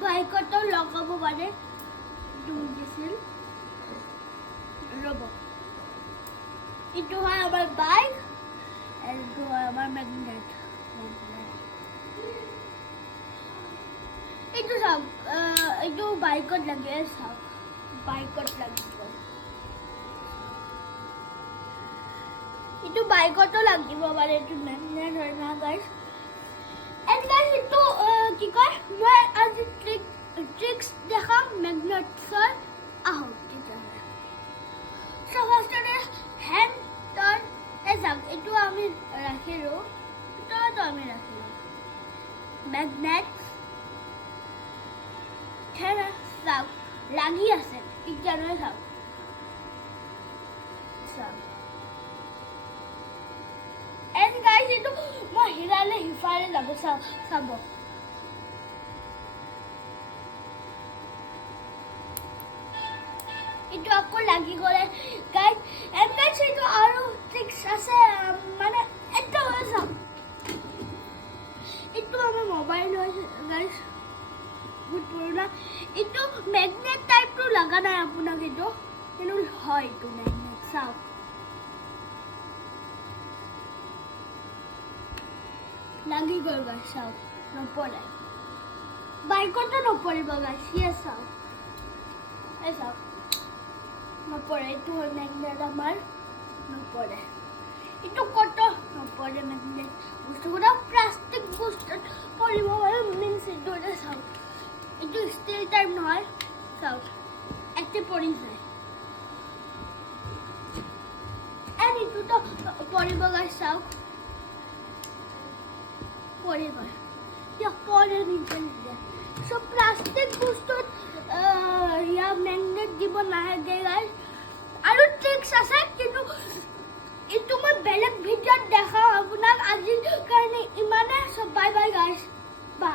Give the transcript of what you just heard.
বাইকতো লগাব পাৰে দিছিল ৰ'ব এইটো হয় আমাৰ বাইক আৰু এইটো হয় আমাৰ মেগনেট এইটো চাওক এইটো বাইকত লাগে চাওক বাইকত লাগিব এইটো বাইকতো লাগিব পাৰে এইটো মেগনেট হয় না গাইজ And guys, ito কি কয় মই আজি ট্ৰিক্স দেখাম মেগনেটছৰ আহো তেতিয়াহ'লে ফাৰ্ষ্টতে হেণ্ড টাৰ্ণ চাওক এইটো আমি ৰাখিলোঁ ভিতৰতো আমি ৰাখিলোঁ মেগনেট চাওক লাগি আছে এতিয়া নহয় চাওক চাওক And guys, ito মই হিৰালে হিফালে যাব চাব এইটো আকৌ লাগি গ'লে গাইজ and guys এইটো আৰু ট্ৰিক্স আছে মানে এইটো হয় চাওক এইটো আমাৰ মোবাইল হয় গাইজ বহুত পুৰণা এইটো মেগনেট টাইপটো লগা নাই আপোনাক এইটো কিন্তু হয় এইটো মেগনেট চাওক লাগি গ'ল গাইজ চাওক নপৰে বাইকতো নপৰিব গাইজ ইয়ে চাওক এই চাওক নপৰে এইটো হ'ল মেগনেট আমাৰ নপৰে এইটো ক'ত নপৰে মেগনেট বস্তুকেইটা প্লাষ্টিক বস্তুত পৰিব পাৰে মিনছ এইটো চাওক এইটো ষ্টিল টাইপ নহয় চাওক এতে পৰি যায় এণ্ড এইটোতো পৰিব গাইজ চাওক পৰি গ'ল পৰে নিজে নিজে চ' প্লাষ্টিক বস্তুত মেগনেট দিব নালাগে গাইজ আৰু ট্ৰিক্স আছে কিন্তু